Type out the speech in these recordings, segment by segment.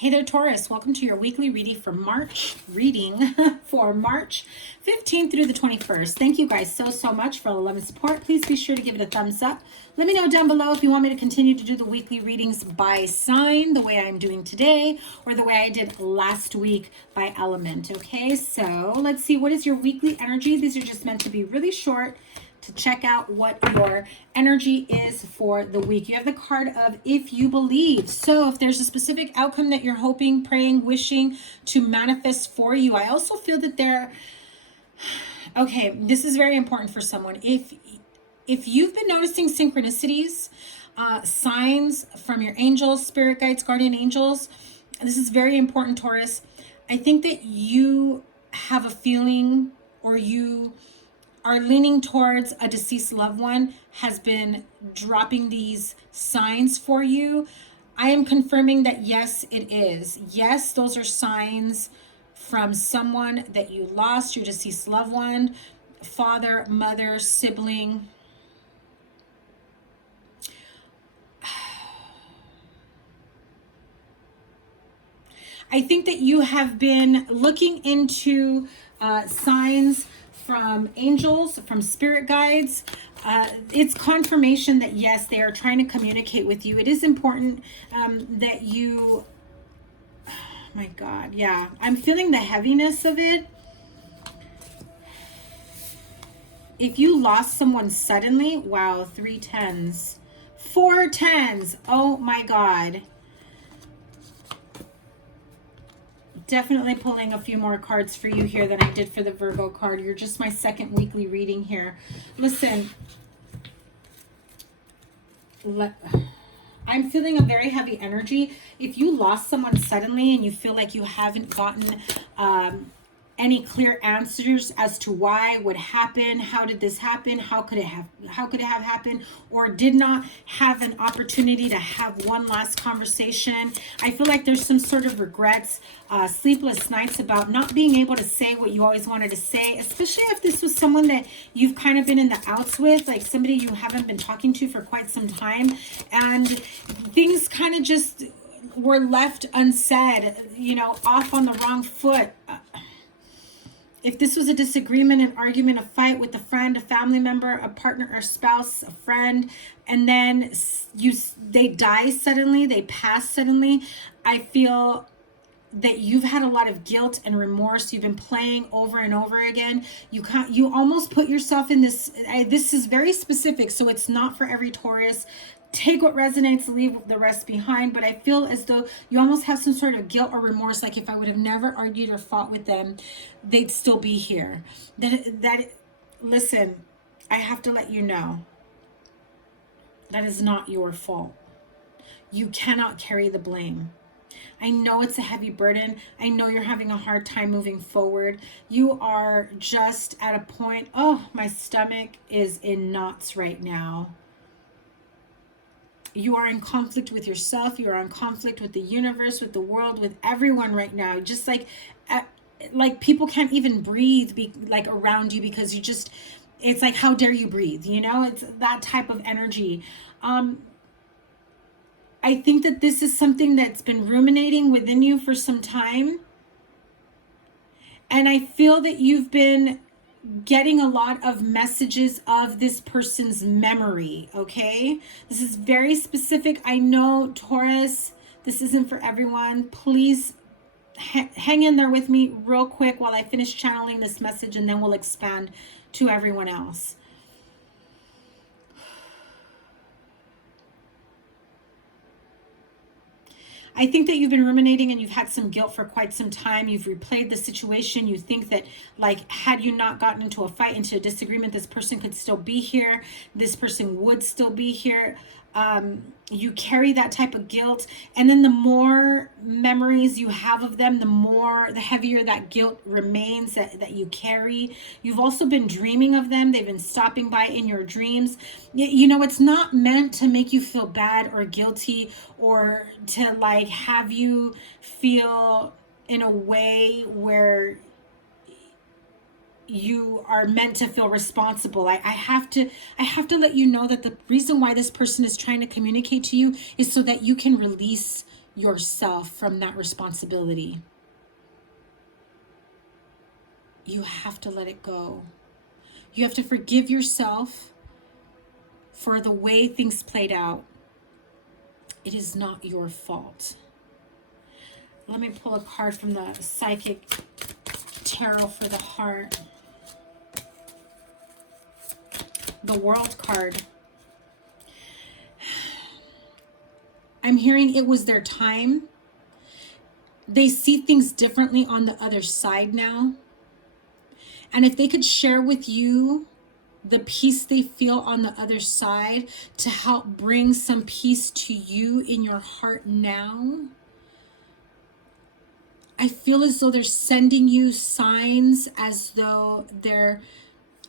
Hey there, Taurus. Welcome to your weekly reading for March 15th through the 21st. Thank you guys so much for all the love and support. Please be sure to give it a thumbs up. Let me know down below if you want me to continue to do the weekly readings by sign, the way I'm doing today, or the way I did last week by element. Okay, so let's see. What is your weekly energy? These are just meant to be really short, to check out what your energy is for the week. You have the card of if you believe. So if there's a specific outcome that you're hoping, praying, wishing to manifest for you, I also feel that okay, this is very important for someone. If you've been noticing synchronicities, signs from your angels, spirit guides, guardian angels, this is very important, Taurus. I think that you have a feeling, or you are leaning towards a deceased loved one has been dropping these signs for you. I am confirming that yes, it is. Yes, those are signs from someone that you lost, your deceased loved one, father, mother, sibling. I think that you have been looking into signs from angels, from spirit guides. It's confirmation that yes, they are trying to communicate with you. It is important that you, oh my God, yeah, I'm feeling the heaviness of it. If you lost someone suddenly, wow, 3 10s, 4 10s, oh my God. Definitely pulling a few more cards for you here than I did for the Virgo card. You're just my second weekly reading here. Listen, I'm feeling a very heavy energy. If you lost someone suddenly and you feel like you haven't gotten any clear answers as to why, what happened, how did this happen, how could it have happened, or did not have an opportunity to have one last conversation, I feel like there's some sort of regrets, sleepless nights about not being able to say what you always wanted to say, especially if this was someone that you've kind of been in the outs with, like somebody you haven't been talking to for quite some time, and things kind of just were left unsaid, you know, off on the wrong foot. If this was a disagreement, an argument, a fight with a friend, a family member, a partner or spouse, a friend, and then they die suddenly, they pass suddenly, I feel that you've had a lot of guilt and remorse. You've been playing over and over again. You almost put yourself in this. This is very specific, so it's not for every Taurus. Take what resonates, leave the rest behind. But I feel as though you almost have some sort of guilt or remorse, like if I would have never argued or fought with them, they'd still be here. Listen, I have to let you know, that is not your fault. You cannot carry the blame. I know it's a heavy burden. I know you're having a hard time moving forward. You are just at a point, oh, my stomach is in knots right now. You are in conflict with yourself. You are in conflict with the universe, with the world, with everyone right now. Just like people can't even breathe around you, because you just, it's like, how dare you breathe? You know, it's that type of energy. I think that this is something that's been ruminating within you for some time. And I feel that you've been getting a lot of messages of this person's memory, okay? This is very specific. I know, Taurus, this isn't for everyone. Please hang in there with me real quick while I finish channeling this message, and then we'll expand to everyone else. I think that you've been ruminating and you've had some guilt for quite some time. You've replayed the situation. You think that, like, had you not gotten into a fight, into a disagreement, this person could still be here. This person would still be here. You carry that type of guilt. And then the more memories you have of them, the heavier that guilt remains that you carry. You've also been dreaming of them. They've been stopping by in your dreams. You know, it's not meant to make you feel bad or guilty, or to like have you feel in a way where you are meant to feel responsible. I have to let you know that the reason why this person is trying to communicate to you is so that you can release yourself from that responsibility. You have to let it go. You have to forgive yourself for the way things played out. It is not your fault. Let me pull a card from the Psychic Tarot for the heart. The World card. I'm hearing it was their time. They see things differently on the other side now. And if they could share with you the peace they feel on the other side to help bring some peace to you in your heart now, I feel as though they're sending you signs, as though they're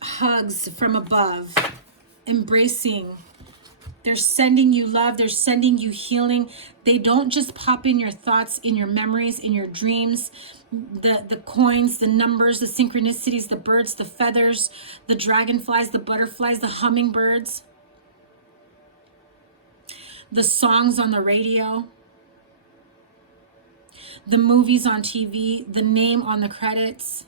hugs from above, embracing. They're sending you love. They're sending you healing. They don't just pop in your thoughts, in your memories, in your dreams. The coins, the numbers, the synchronicities, the birds, the feathers, the dragonflies, the butterflies, the hummingbirds, the songs on the radio, the movies on TV, the name on the credits.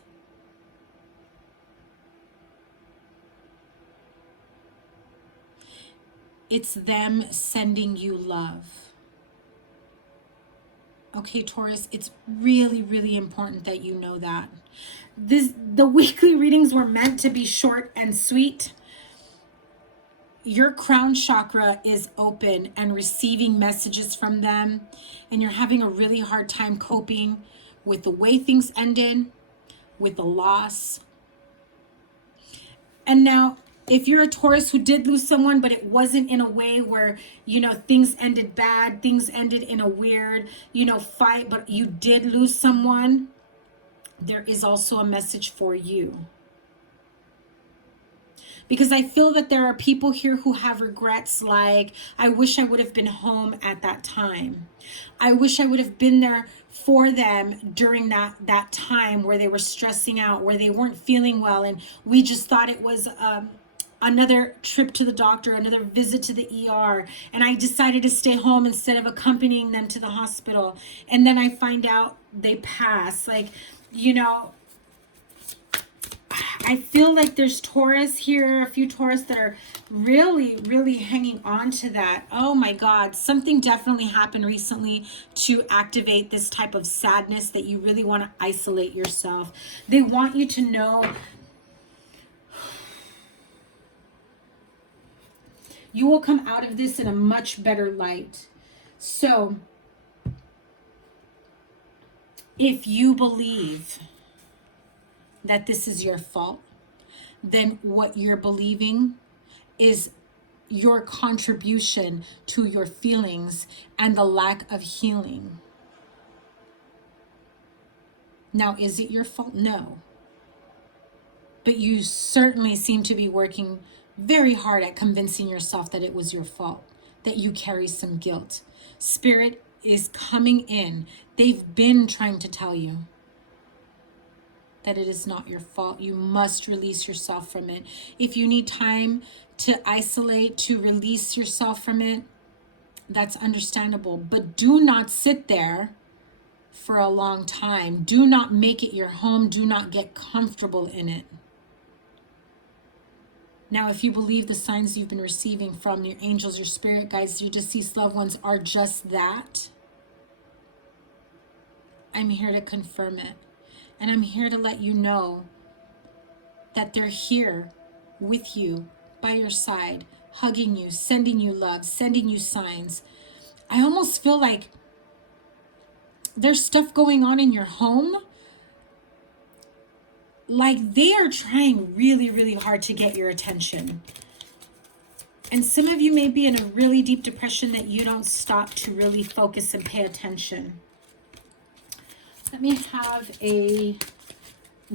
It's them sending you love. Okay, Taurus, it's really, really important that you know that. The weekly readings were meant to be short and sweet. Your crown chakra is open and receiving messages from them, and you're having a really hard time coping with the way things ended, with the loss. And now, if you're a Taurus who did lose someone, but it wasn't in a way where, you know, things ended bad, things ended in a weird, you know, fight, but you did lose someone, there is also a message for you. Because I feel that there are people here who have regrets like, I wish I would have been home at that time. I wish I would have been there for them during that time where they were stressing out, where they weren't feeling well, and we just thought it was another trip to the doctor, another visit to the ER, and I decided to stay home instead of accompanying them to the hospital. And then I find out they pass. Like, you know, I feel like there's Taurus here, a few Taurus that are really, really hanging on to that. Oh my God, something definitely happened recently to activate this type of sadness that you really want to isolate yourself. They want you to know you will come out of this in a much better light. So, if you believe that this is your fault, then what you're believing is your contribution to your feelings and the lack of healing. Now, is it your fault? No. But you certainly seem to be working very hard at convincing yourself that it was your fault, that you carry some guilt. Spirit is coming in. They've been trying to tell you that it is not your fault. You must release yourself from it. If you need time to isolate, to release yourself from it, that's understandable. But do not sit there for a long time. Do not make it your home. Do not get comfortable in it. Now, if you believe the signs you've been receiving from your angels, your spirit guides, your deceased loved ones are just that, I'm here to confirm it. And I'm here to let you know that they're here with you, by your side, hugging you, sending you love, sending you signs. I almost feel like there's stuff going on in your home. Like they are trying really, really hard to get your attention. And some of you may be in a really deep depression that you don't stop to really focus and pay attention. Let me have a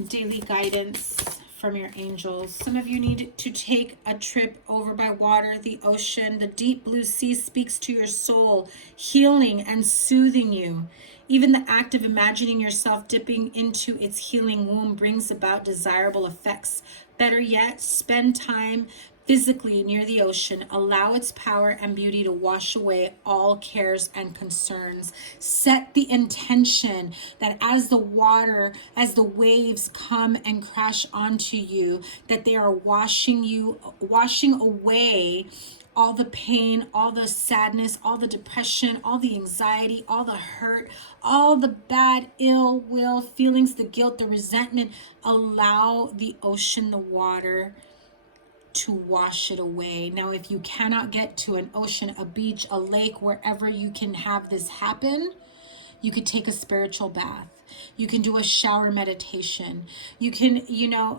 daily guidance from your angels. Some of you need to take a trip over by water, the ocean. The deep blue sea speaks to your soul, healing and soothing you. Even the act of imagining yourself dipping into its healing womb brings about desirable effects. Better yet, spend time physically near the ocean, allow its power and beauty to wash away all cares and concerns. Set the intention that as the water, as the waves come and crash onto you, that they are washing away all the pain, all the sadness, all the depression, all the anxiety, all the hurt, all the bad, ill will feelings, the guilt, the resentment. Allow the ocean, the water, to wash it away. Now, if you cannot get to an ocean, a beach, a lake, wherever you can have this happen, you could take a spiritual bath. You can do a shower meditation. You can,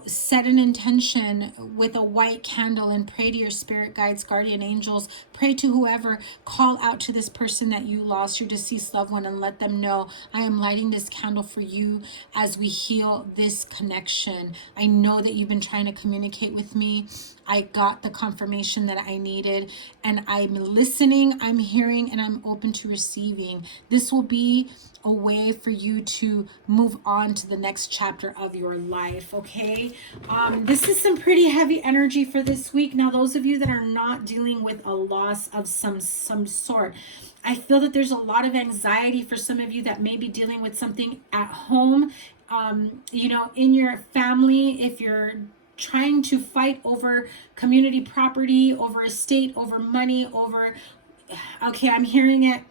set an intention with a white candle and pray to your spirit guides, guardian angels. Pray to whoever. Call out to this person that you lost, your deceased loved one, and let them know, I am lighting this candle for you as we heal this connection. I know that you've been trying to communicate with me. I got the confirmation that I needed, and I'm listening, I'm hearing, and I'm open to receiving. This will be a way for you to move on to the next chapter of your life, okay? This is some pretty heavy energy for this week. Now, those of you that are not dealing with a loss of some sort, I feel that there's a lot of anxiety for some of you that may be dealing with something at home, in your family. If you're trying to fight over community property, over estate, over money, okay, I'm hearing it.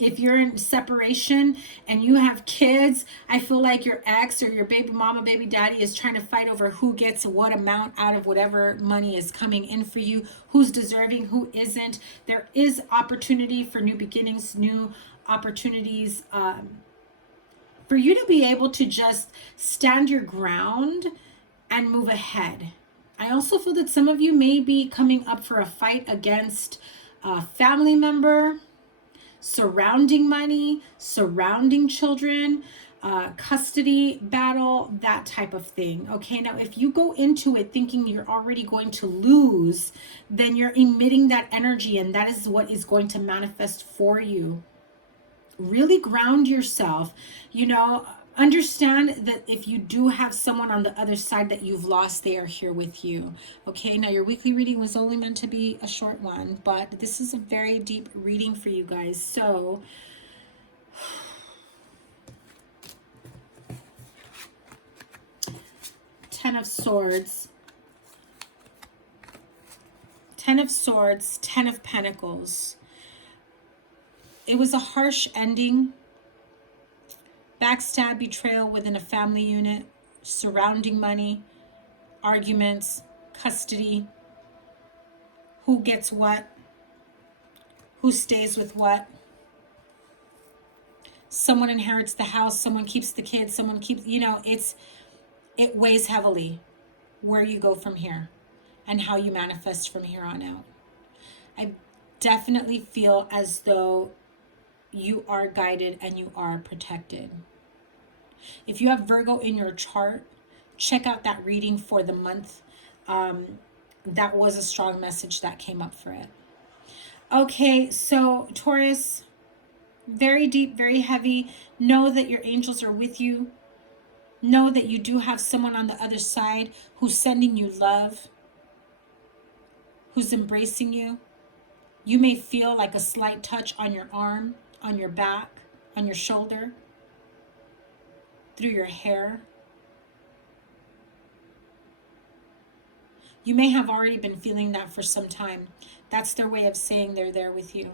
If you're in separation and you have kids, I feel like your ex or your baby mama, baby daddy is trying to fight over who gets what amount out of whatever money is coming in for you, who's deserving, who isn't. There is opportunity for new beginnings, new opportunities for you to be able to just stand your ground and move ahead. I also feel that some of you may be coming up for a fight against a family member, surrounding money, surrounding children, custody battle, that type of thing. Okay, now if you go into it thinking you're already going to lose, then you're emitting that energy, and that is what is going to manifest for you. Really ground yourself. Understand that if you do have someone on the other side that you've lost, they are here with you. Okay, now your weekly reading was only meant to be a short one, but this is a very deep reading for you guys. So, Ten of Swords, Ten of Swords, Ten of Pentacles. It was a harsh ending. Backstab, betrayal within a family unit, surrounding money, arguments, custody, who gets what, who stays with what. Someone inherits the house, someone keeps the kids, someone keeps, it weighs heavily where you go from here and how you manifest from here on out. I definitely feel as though you are guided and you are protected. If you have Virgo in your chart, check out that reading for the month. That was a strong message that came up for it. Okay, so Taurus, very deep, very heavy. Know that your angels are with you. Know that you do have someone on the other side who's sending you love, who's embracing you. You may feel like a slight touch on your arm, on your back, on your shoulder, through your hair. You may have already been feeling that for some time. That's their way of saying they're there with you.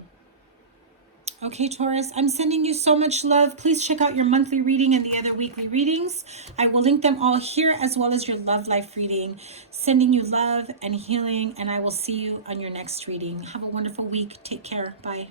Okay, Taurus, I'm sending you so much love. Please check out your monthly reading and the other weekly readings. I will link them all here, as well as your love life reading. Sending you love and healing, and I will see you on your next reading. Have a wonderful week. Take care. Bye.